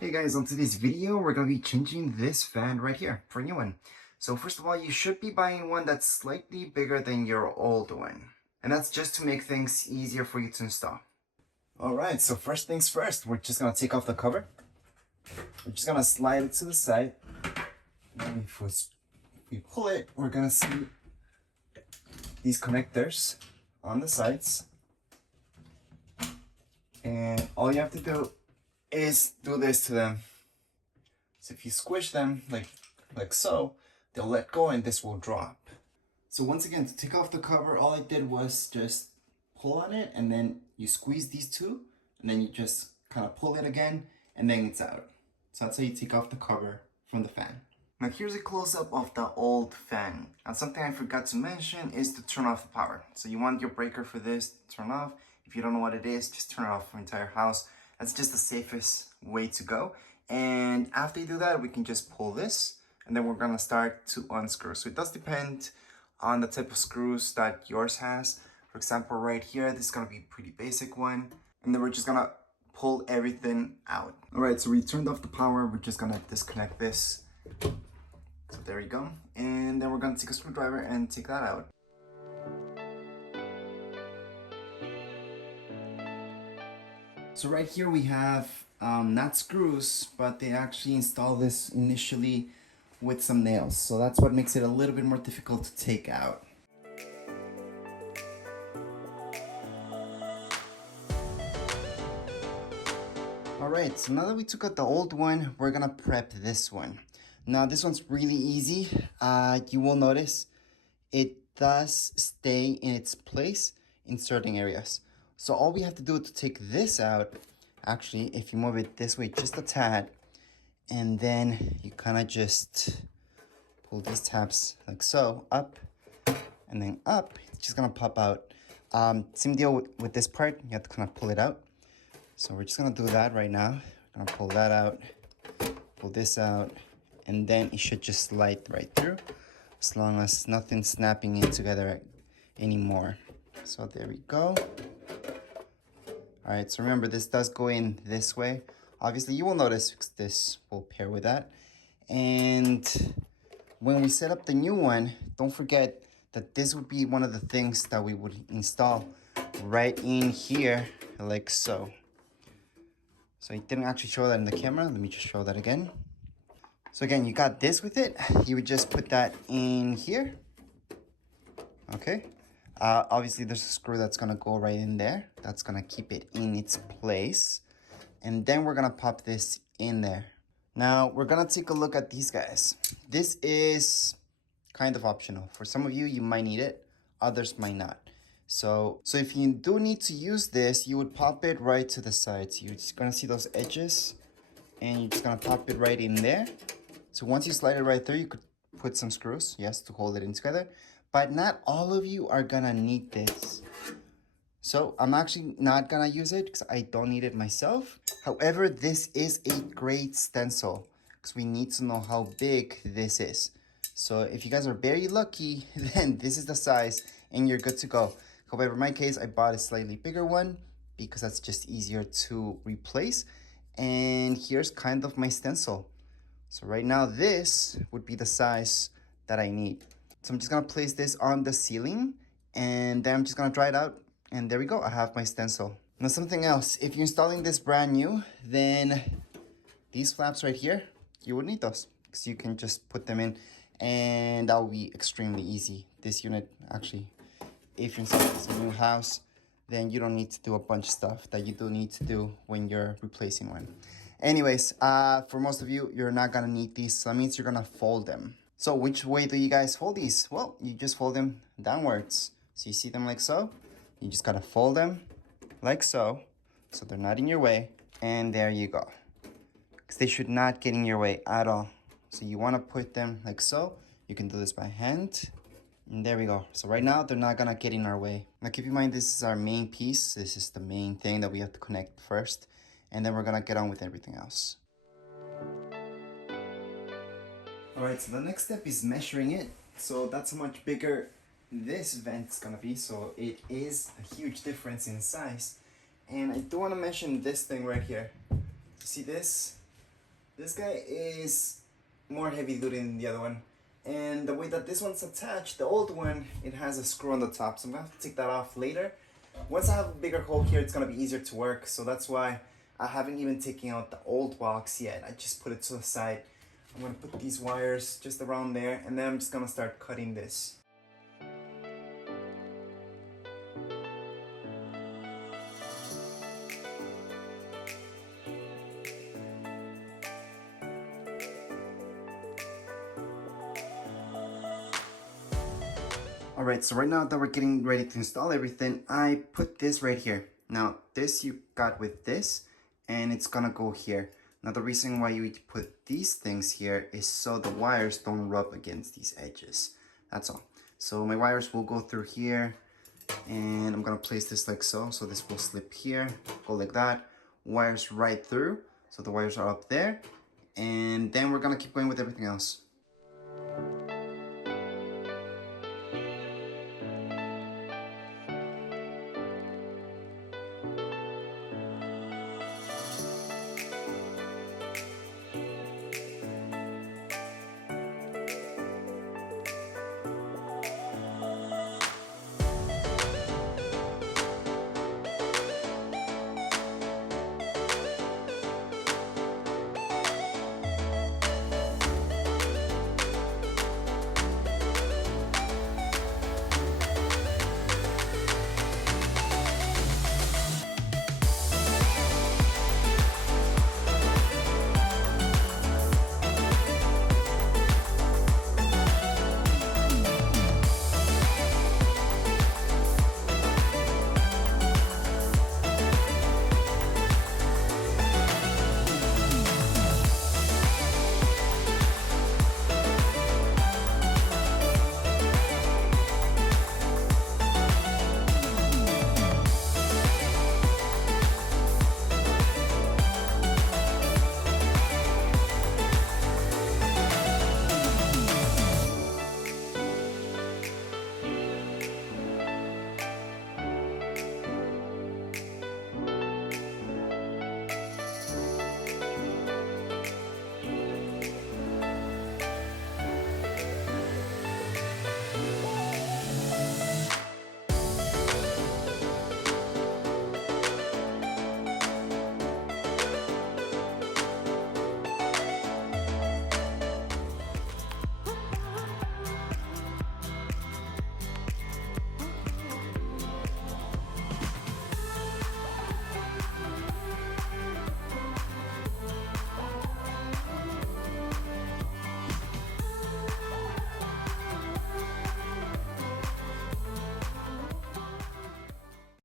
Hey guys, on today's video, we're going to be changing this fan right here for a new one. So first of all, you should be buying one that's slightly bigger than your old one. And that's just to make things easier for you to install. Alright, so first things first, we're just going to take off the cover. We're just going to slide it to the side. And if we pull it, we're going to see these connectors on the sides. And all you have to do is do this to them. So if you squish them like so, they'll let go and this will drop. So once again, to take off the cover, all I did was just pull on it and then you squeeze these two and then you just kind of pull it again and then it's out. So that's how you take off the cover from the fan. Now here's a close-up of the old fan. And something I forgot to mention is to turn off the power. So you want your breaker for this to turn off. If you don't know what it is, just turn it off for the entire house. That's just the safest way to go. And after you do that, we can just pull this and then we're gonna start to unscrew. So it does depend on the type of screws that yours has. For example, right here, this is gonna be a pretty basic one. And then we're just gonna pull everything out. All right, so we turned off the power. We're just gonna disconnect this. So there you go. And then we're gonna take a screwdriver and take that out. So right here we have not screws, but they actually install this initially with some nails. So that's what makes it a little bit more difficult to take out. Alright, so now that we took out the old one, we're gonna prep this one. Now this one's really easy. You will notice it does stay in its place in certain areas. So all we have to do to take this out, actually, if you move it this way just a tad, and then you kind of just pull these tabs like so, up, and then up, it's just gonna pop out. Same deal with this part, you have to kind of pull it out. So we're just gonna do that right now. We're gonna pull that out, pull this out, and then it should just slide right through as long as nothing's snapping in together anymore. So there we go. All right, so remember this does go in this way. Obviously you will notice this will pair with that. And when we set up the new one, don't forget that this would be one of the things that we would install right in here, like so. So I didn't actually show that in the camera. Let me just show that again. So again, you got this with it. You would just put that in here. Okay. Obviously, there's a screw that's going to go right in there. That's going to keep it in its place. And then we're going to pop this in there. Now, we're going to take a look at these guys. This is kind of optional. For some of you, you might need it. Others might not. So if you do need to use this, you would pop it right to the side. So you're just going to see those edges. And you're just going to pop it right in there. So once you slide it right through, you could put some screws, yes, to hold it in together. But not all of you are gonna need this. So I'm actually not gonna use it because I don't need it myself. However, this is a great stencil because we need to know how big this is. So if you guys are very lucky, then this is the size and you're good to go. However, in my case, I bought a slightly bigger one because that's just easier to replace. And here's kind of my stencil. So right now, this would be the size that I need. So I'm just gonna place this on the ceiling and then I'm just gonna dry it out. And there we go, I have my stencil. Now something else, if you're installing this brand new, then these flaps right here, you would need those because you can just put them in and that will be extremely easy. This unit actually, if you're installing this new house, then you don't need to do a bunch of stuff that you do need to do when you're replacing one. Anyways, for most of you, you're not gonna need these, so that means you're gonna fold them. So which way do you guys fold these? Well, you just fold them downwards. So you see them like so? You just gotta fold them like so they're not in your way. And there you go. Because they should not get in your way at all. So you wanna put them like so. You can do this by hand. And there we go. So right now, they're not gonna get in our way. Now keep in mind, this is our main piece. This is the main thing that we have to connect first. And then we're gonna get on with everything else. Alright, so the next step is measuring it. So that's how much bigger this vent's gonna be. So it is a huge difference in size. And I do wanna mention this thing right here. See this? This guy is more heavy duty than the other one. And the way that this one's attached, the old one, it has a screw on the top. So I'm gonna have to take that off later. Once I have a bigger hole here, it's gonna be easier to work. So that's why I haven't even taken out the old box yet. I just put it to the side. I'm gonna put these wires just around there, and then I'm just gonna start cutting this. Alright, so right now that we're getting ready to install everything, I put this right here. Now, this you got with this, and it's gonna go here. Now, the reason why you put these things here is so the wires don't rub against these edges. That's all. So my wires will go through here, and I'm gonna place this like so. So this will slip here, go like that. Wires right through, so the wires are up there. And then we're gonna keep going with everything else.